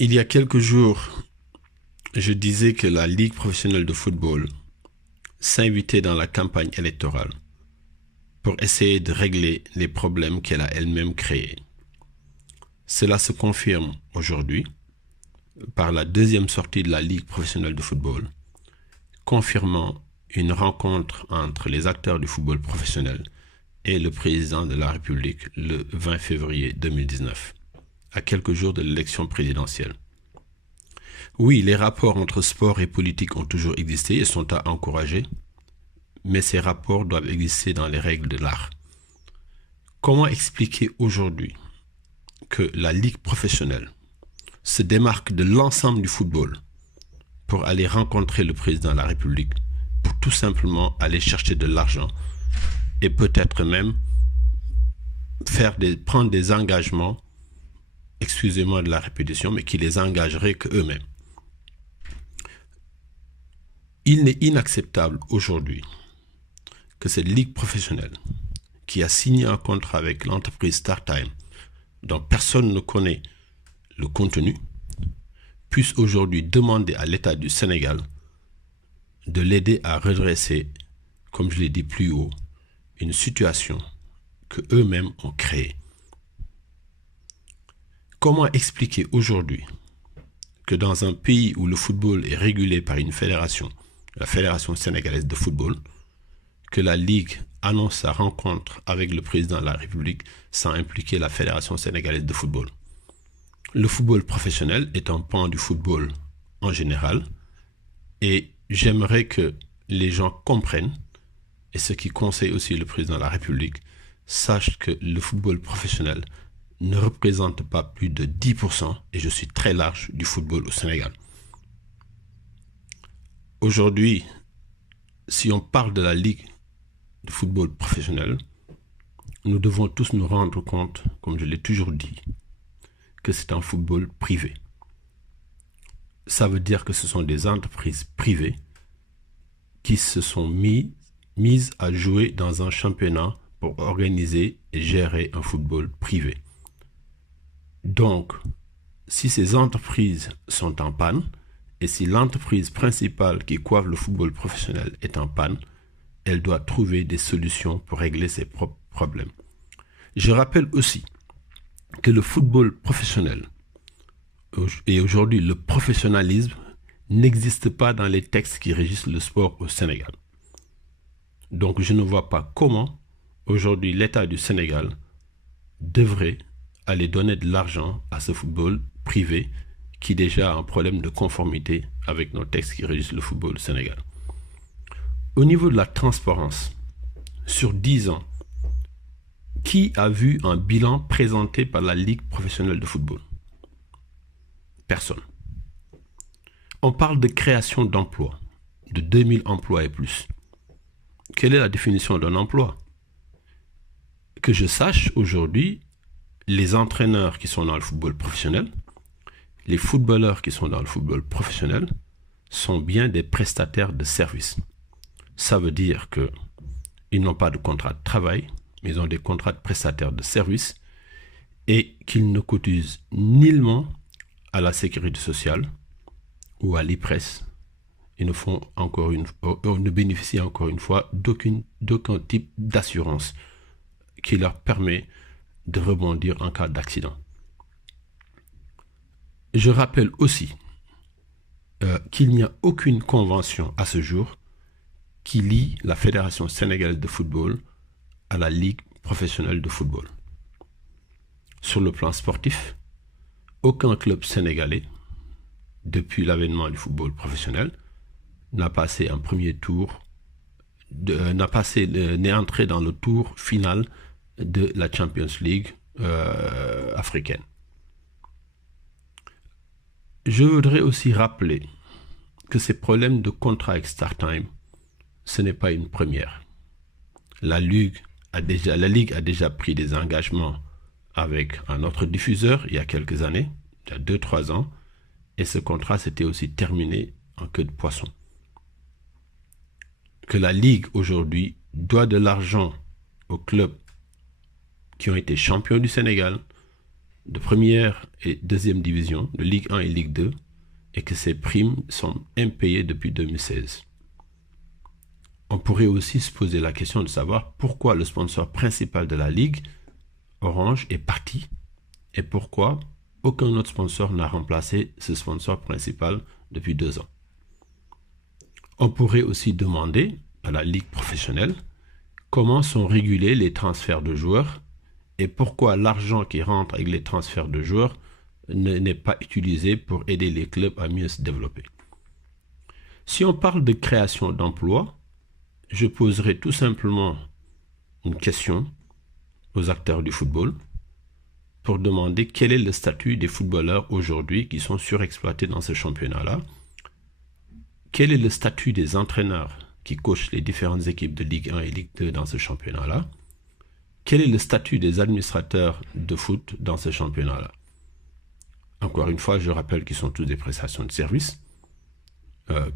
Il y a quelques jours, je disais que la Ligue professionnelle de football s'invitait dans la campagne électorale pour essayer de régler les problèmes qu'elle a elle-même créés. Cela se confirme aujourd'hui par la deuxième sortie de la Ligue professionnelle de football, confirmant une rencontre entre les acteurs du football professionnel et le président de la République le 20 février 2019, à quelques jours de l'élection présidentielle. Oui, les rapports entre sport et politique ont toujours existé et sont à encourager, mais ces rapports doivent exister dans les règles de l'art. Comment expliquer aujourd'hui que la Ligue professionnelle se démarque de l'ensemble du football pour aller rencontrer le président de la République, pour tout simplement aller chercher de l'argent et peut-être même prendre des engagements, excusez-moi de la répétition, mais qui les engageraient qu'eux-mêmes. Il n'est inacceptable aujourd'hui que cette ligue professionnelle, qui a signé un contrat avec l'entreprise StarTime, dont personne ne connaît le contenu, puisse aujourd'hui demander à l'État du Sénégal de l'aider à redresser, comme je l'ai dit plus haut, une situation que eux-mêmes ont créée. Comment expliquer aujourd'hui que dans un pays où le football est régulé par une fédération, la Fédération sénégalaise de football, que la Ligue annonce sa rencontre avec le président de la République sans impliquer la Fédération sénégalaise de football? Le football professionnel est un pan du football en général et j'aimerais que les gens comprennent, et ceux qui conseillent aussi le président de la République, sachent que le football professionnel ne représente pas plus de 10%, et je suis très large, du football au Sénégal. Aujourd'hui, si on parle de la Ligue de football professionnel, nous devons tous nous rendre compte, comme je l'ai toujours dit, que c'est un football privé. Ça veut dire que ce sont des entreprises privées qui se sont mises à jouer dans un championnat pour organiser et gérer un football privé. Donc, si ces entreprises sont en panne, et si l'entreprise principale qui coiffe le football professionnel est en panne, elle doit trouver des solutions pour régler ses propres problèmes. Je rappelle aussi que le football professionnel et aujourd'hui le professionnalisme n'existe pas dans les textes qui régissent le sport au Sénégal. Donc je ne vois pas comment aujourd'hui l'État du Sénégal devrait aller donner de l'argent à ce football privé qui déjà a un problème de conformité avec nos textes qui régissent le football au Sénégal. Au niveau de la transparence, sur 10 ans, qui a vu un bilan présenté par la Ligue professionnelle de football? Personne. On parle de création d'emplois, de 2000 emplois et plus. Quelle est la définition d'un emploi? Que je sache aujourd'hui, les entraîneurs qui sont dans le football professionnel, les footballeurs qui sont dans le football professionnel sont bien des prestataires de services. Ça veut dire qu'ils n'ont pas de contrat de travail, mais ils ont des contrats de prestataires de services et qu'ils ne cotisent nullement à la sécurité sociale ou à l'IPRES. Ils ne bénéficient encore une fois d'aucun type d'assurance qui leur permet de rebondir en cas d'accident. Je rappelle aussi qu'il n'y a aucune convention à ce jour qui lie la Fédération sénégalaise de football à la Ligue professionnelle de football. Sur le plan sportif, aucun club sénégalais, depuis l'avènement du football professionnel, n'a passé un premier tour, n'est entré dans le tour final de la Champions League africaine. Je voudrais aussi rappeler que ces problèmes de contrat avec StarTime, ce n'est pas une première. La Ligue a déjà pris des engagements avec un autre diffuseur il y a quelques années, il y a 2-3 ans, et ce contrat s'était aussi terminé en queue de poisson. Que la Ligue aujourd'hui doit de l'argent aux clubs qui ont été champions du Sénégal, de première et deuxième division, de Ligue 1 et Ligue 2, et que ces primes sont impayées depuis 2016. On pourrait aussi se poser la question de savoir pourquoi le sponsor principal de la Ligue, Orange, est parti et pourquoi aucun autre sponsor n'a remplacé ce sponsor principal depuis 2 ans. On pourrait aussi demander à la Ligue professionnelle comment sont régulés les transferts de joueurs et pourquoi l'argent qui rentre avec les transferts de joueurs n'est pas utilisé pour aider les clubs à mieux se développer. Si on parle de création d'emplois, je poserai tout simplement une question aux acteurs du football pour demander quel est le statut des footballeurs aujourd'hui qui sont surexploités dans ce championnat-là. Quel est le statut des entraîneurs qui coachent les différentes équipes de Ligue 1 et Ligue 2 dans ce championnat-là? Quel est le statut des administrateurs de foot dans ce championnat-là? Encore une fois, je rappelle qu'ils sont tous des prestations de services,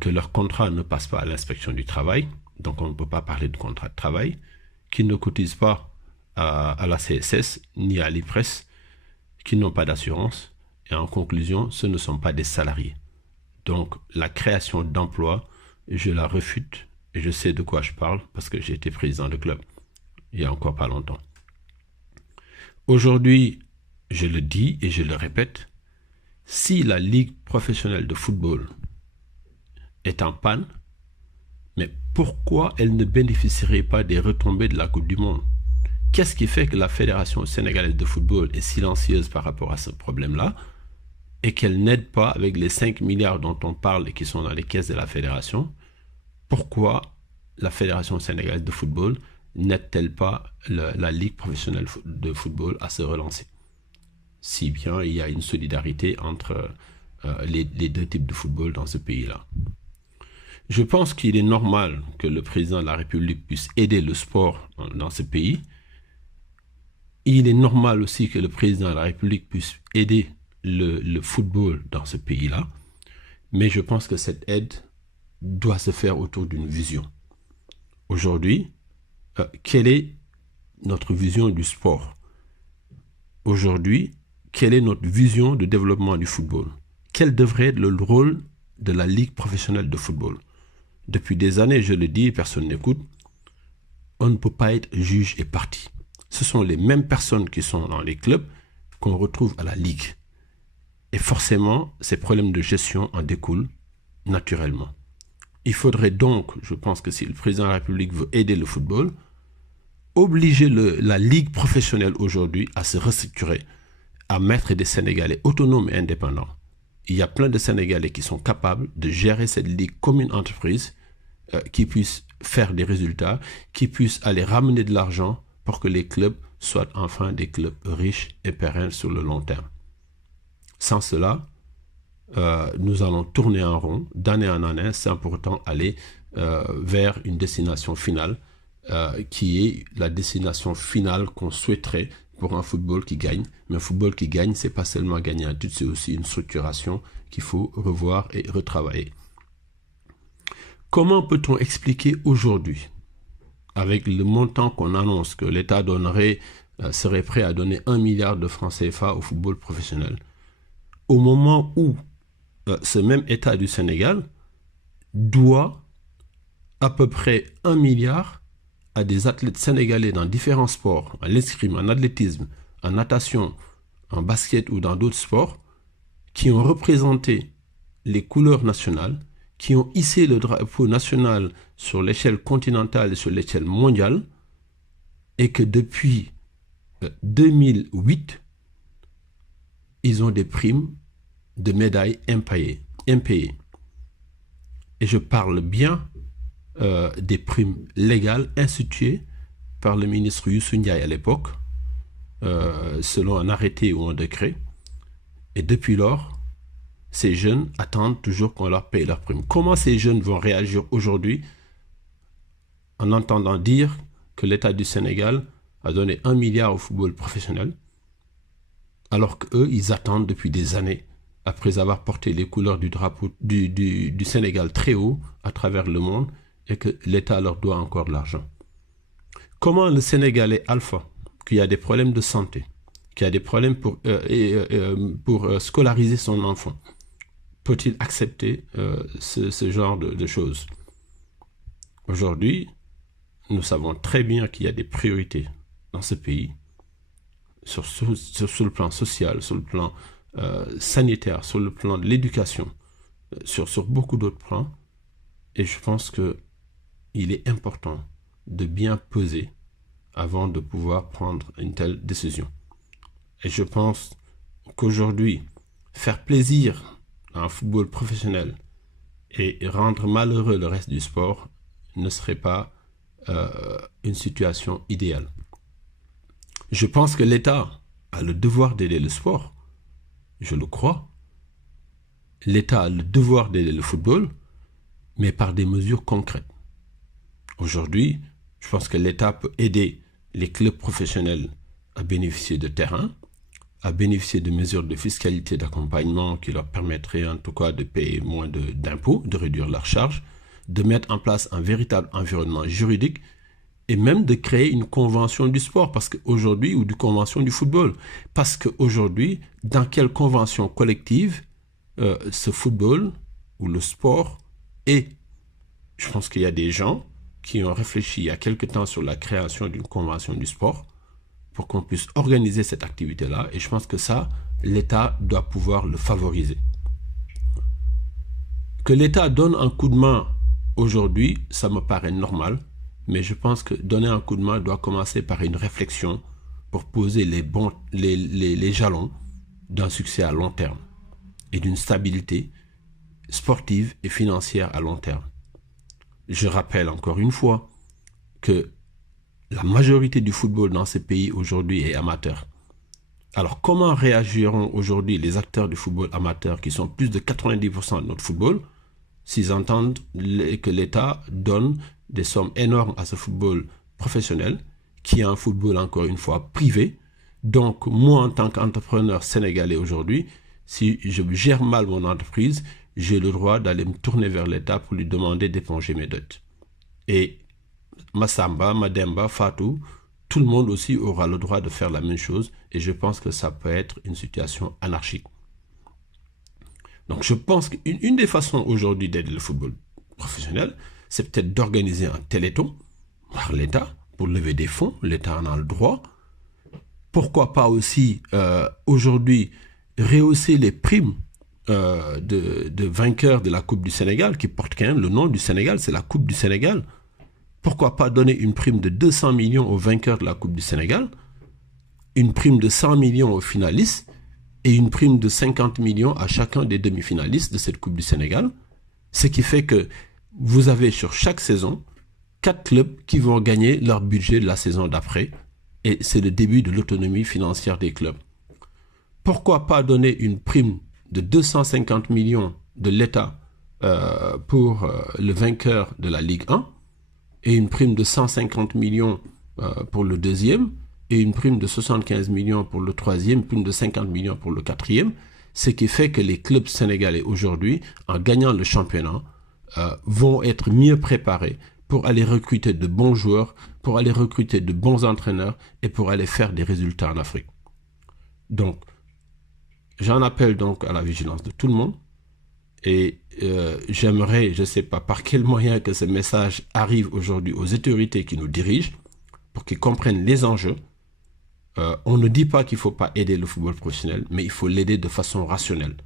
que leur contrat ne passe pas à l'inspection du travail, donc on ne peut pas parler de contrat de travail, qu'ils ne cotisent pas à la CSS ni à l'IPRES, qu'ils n'ont pas d'assurance, et en conclusion, ce ne sont pas des salariés. Donc la création d'emplois, je la refute, et je sais de quoi je parle, parce que j'ai été président de club il n'y a encore pas longtemps. Aujourd'hui, je le dis et je le répète, si la Ligue professionnelle de football est en panne, mais pourquoi elle ne bénéficierait pas des retombées de la Coupe du Monde? Qu'est-ce qui fait que la Fédération sénégalaise de football est silencieuse par rapport à ce problème-là et qu'elle n'aide pas avec les 5 milliards dont on parle et qui sont dans les caisses de la Fédération? Pourquoi la Fédération sénégalaise de football n'aide-t-elle pas la Ligue professionnelle de football à se relancer? Si bien il y a une solidarité entre les deux types de football dans ce pays-là. Je pense qu'il est normal que le président de la République puisse aider le sport dans ce pays. Il est normal aussi que le président de la République puisse aider le football dans ce pays-là. Mais je pense que cette aide doit se faire autour d'une vision. Aujourd'hui, quelle est notre vision du sport? Aujourd'hui, quelle est notre vision de développement du football? Quel devrait être le rôle de la Ligue professionnelle de football? Depuis des années, je le dis, personne n'écoute, on ne peut pas être juge et partie. Ce sont les mêmes personnes qui sont dans les clubs qu'on retrouve à la Ligue. Et forcément, ces problèmes de gestion en découlent naturellement. Il faudrait donc, je pense que si le président de la République veut aider le football, obliger la Ligue professionnelle aujourd'hui à se restructurer, à mettre des Sénégalais autonomes et indépendants. Il y a plein de Sénégalais qui sont capables de gérer cette ligue comme une entreprise, qui puisse faire des résultats, qui puisse aller ramener de l'argent pour que les clubs soient enfin des clubs riches et pérennes sur le long terme. Sans cela, nous allons tourner en rond d'année en année sans pourtant aller vers une destination finale qui est la destination finale qu'on souhaiterait pour un football qui gagne. Mais un football qui gagne, c'est pas seulement gagner un titre, c'est aussi une structuration qu'il faut revoir et retravailler. Comment peut-on expliquer aujourd'hui, avec le montant qu'on annonce que l'État serait prêt à donner 1 milliard de francs CFA au football professionnel, au moment où ce même État du Sénégal doit à peu près 1 milliard à des athlètes sénégalais dans différents sports, en escrime, en athlétisme, en natation, en basket ou dans d'autres sports, qui ont représenté les couleurs nationales, qui ont hissé le drapeau national sur l'échelle continentale et sur l'échelle mondiale, et que depuis 2008, ils ont des primes de médailles impayées. Et je parle bien des primes légales instituées par le ministre Youssou Ndiaye à l'époque, selon un arrêté ou un décret. Et depuis lors, ces jeunes attendent toujours qu'on leur paye leurs primes. Comment ces jeunes vont réagir aujourd'hui en entendant dire que l'État du Sénégal a donné 1 milliard au football professionnel, alors qu'eux, ils attendent depuis des années, après avoir porté les couleurs du drapeau du Sénégal très haut à travers le monde, et que l'État leur doit encore de l'argent. Comment le Sénégalais alpha, qui a des problèmes de santé, qui a des problèmes pour scolariser son enfant, peut-il accepter ce genre de choses? Aujourd'hui, nous savons très bien qu'il y a des priorités dans ce pays, sur le plan social, sur le plan sanitaire, sur le plan de l'éducation, sur beaucoup d'autres plans. Et je pense qu'il est important de bien peser avant de pouvoir prendre une telle décision. Et je pense qu'aujourd'hui, faire plaisir à un football professionnel et rendre malheureux le reste du sport ne serait pas une situation idéale. Je pense que l'État a le devoir d'aider le sport, je le crois. L'État a le devoir d'aider le football, mais par des mesures concrètes. Aujourd'hui, je pense que l'État peut aider les clubs professionnels à bénéficier de terrain, à bénéficier de mesures de fiscalité d'accompagnement qui leur permettraient en tout cas de payer moins d'impôts, de réduire leurs charges, de mettre en place un véritable environnement juridique et même de créer une convention du sport parce qu'aujourd'hui, ou d'une convention du football. Parce qu'aujourd'hui, dans quelle convention collective ce football ou le sport est? Je pense qu'il y a des gens qui ont réfléchi il y a quelque temps sur la création d'une convention du sport pour qu'on puisse organiser cette activité-là. Et je pense que ça, l'État doit pouvoir le favoriser. Que l'État donne un coup de main aujourd'hui, ça me paraît normal, mais je pense que donner un coup de main doit commencer par une réflexion pour poser les jalons d'un succès à long terme et d'une stabilité sportive et financière à long terme. Je rappelle encore une fois que la majorité du football dans ce pays aujourd'hui est amateur. Alors comment réagiront aujourd'hui les acteurs du football amateur qui sont plus de 90% de notre football s'ils entendent que l'État donne des sommes énormes à ce football professionnel qui est un football encore une fois privé? Donc moi en tant qu'entrepreneur sénégalais aujourd'hui, si je gère mal mon entreprise, j'ai le droit d'aller me tourner vers l'État pour lui demander d'éponger mes dettes. Et Massamba, Mademba, Fatou, tout le monde aussi aura le droit de faire la même chose et je pense que ça peut être une situation anarchique. Donc je pense qu'une des façons aujourd'hui d'aider le football professionnel, c'est peut-être d'organiser un téléthon par l'État pour lever des fonds, l'État en a le droit. Pourquoi pas aussi aujourd'hui rehausser les primes de vainqueurs de la Coupe du Sénégal, qui porte quand même le nom du Sénégal, c'est la Coupe du Sénégal. Pourquoi pas donner une prime de 200 millions aux vainqueurs de la Coupe du Sénégal, une prime de 100 millions aux finalistes et une prime de 50 millions à chacun des demi-finalistes de cette Coupe du Sénégal, ce qui fait que vous avez sur chaque saison 4 clubs qui vont gagner leur budget de la saison d'après et c'est le début de l'autonomie financière des clubs. Pourquoi pas donner une prime de 250 millions de l'État pour le vainqueur de la Ligue 1 et une prime de 150 millions pour le deuxième et une prime de 75 millions pour le troisième, une prime de 50 millions pour le quatrième, ce qui fait que les clubs sénégalais aujourd'hui, en gagnant le championnat, vont être mieux préparés pour aller recruter de bons joueurs, pour aller recruter de bons entraîneurs et pour aller faire des résultats en Afrique. Donc, j'en appelle donc à la vigilance de tout le monde et j'aimerais, je ne sais pas par quel moyen que ce message arrive aujourd'hui aux autorités qui nous dirigent pour qu'ils comprennent les enjeux. On ne dit pas qu'il ne faut pas aider le football professionnel, mais il faut l'aider de façon rationnelle.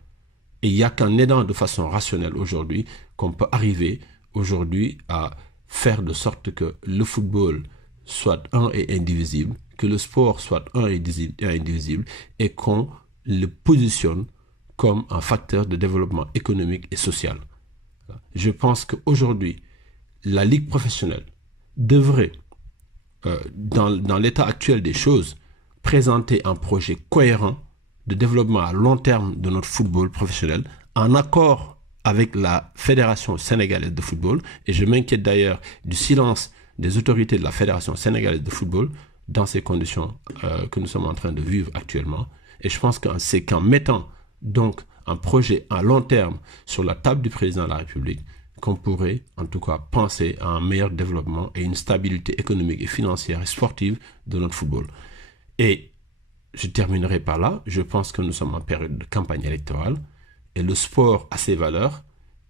Et il n'y a qu'en aidant de façon rationnelle aujourd'hui qu'on peut arriver aujourd'hui à faire de sorte que le football soit un et indivisible, que le sport soit un et indivisible et qu'on le positionne comme un facteur de développement économique et social. Je pense qu'aujourd'hui, la ligue professionnelle devrait, dans l'état actuel des choses, présenter un projet cohérent de développement à long terme de notre football professionnel en accord avec la Fédération sénégalaise de football. Et je m'inquiète d'ailleurs du silence des autorités de la Fédération sénégalaise de football dans ces conditions que nous sommes en train de vivre actuellement. Et je pense que c'est qu'en mettant donc un projet à long terme sur la table du président de la République qu'on pourrait en tout cas penser à un meilleur développement et une stabilité économique et financière et sportive de notre football. Et je terminerai par là. Je pense que nous sommes en période de campagne électorale et le sport a ses valeurs.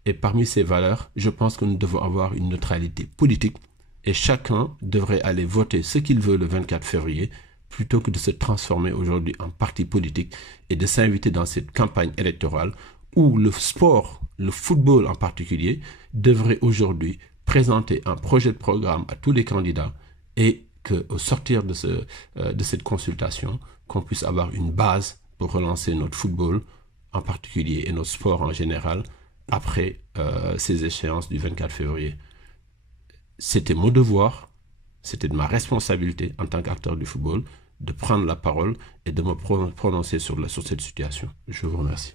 Et parmi ces valeurs, je pense que nous devons avoir une neutralité politique et chacun devrait aller voter ce qu'il veut le 24 février plutôt que de se transformer aujourd'hui en parti politique et de s'inviter dans cette campagne électorale où le sport, le football en particulier, devrait aujourd'hui présenter un projet de programme à tous les candidats et qu'au sortir de cette consultation, qu'on puisse avoir une base pour relancer notre football en particulier et notre sport en général après ces échéances du 24 février. C'était mon devoir, c'était de ma responsabilité en tant qu'acteur du football de prendre la parole et de me prononcer sur cette situation. Je vous remercie.